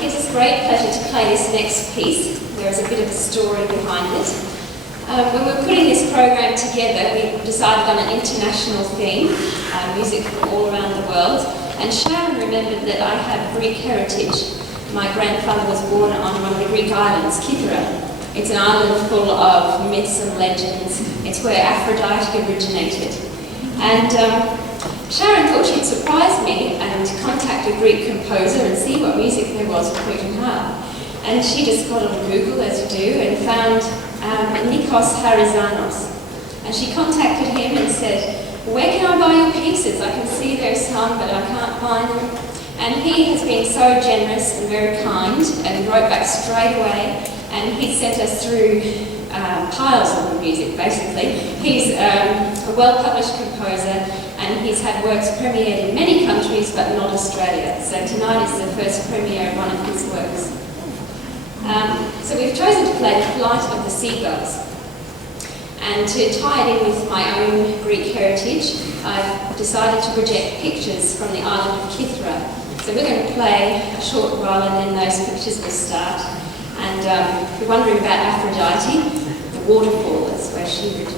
it gives us great pleasure to play this next piece. There is a bit of a story behind it. When we were putting this program together, we decided on an international theme, music from all around the world, and Sharon remembered that I have Greek heritage. My grandfather was born on one of the Greek islands, Kythera. It's an island full of myths and legends. It's where Aphrodite originated. And Sharon thought she'd surprise me and contact a Greek composer and see what music there was for flute and harp. And she just got on Google, as you do, and found Nickos Harizanos. And she contacted him and said, "Where can I buy your pieces? I can see there's some, but I can't find them." And he has been so generous and very kind and wrote back straight away, and he sent us through piles of the music, basically. He's a well-published composer, and he's had works premiered in many countries, but not Australia. So tonight is the first premiere of one of his works. So we've chosen to play The Flight of the Seagulls. And to tie it in with my own Greek heritage, I've decided to project pictures from the island of Kythera. So we're going to play a short while, and then those pictures will start. And if you're wondering about Aphrodite, the waterfall is where she originated.